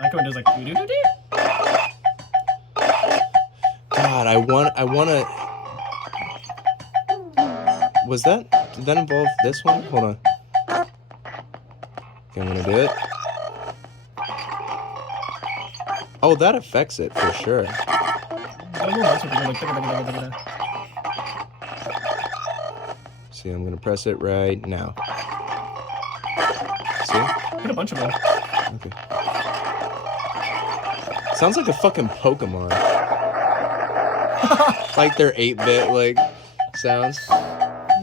like when it does like doo doo doo doo. God, I wanna. Was that? Did that involve this one? Hold on. Okay, I'm gonna do it. Oh, that affects it for sure. See, I'm gonna press it right now. See? Hit a bunch of them. Okay. Sounds like a fucking Pokémon. Like their 8-bit like sounds.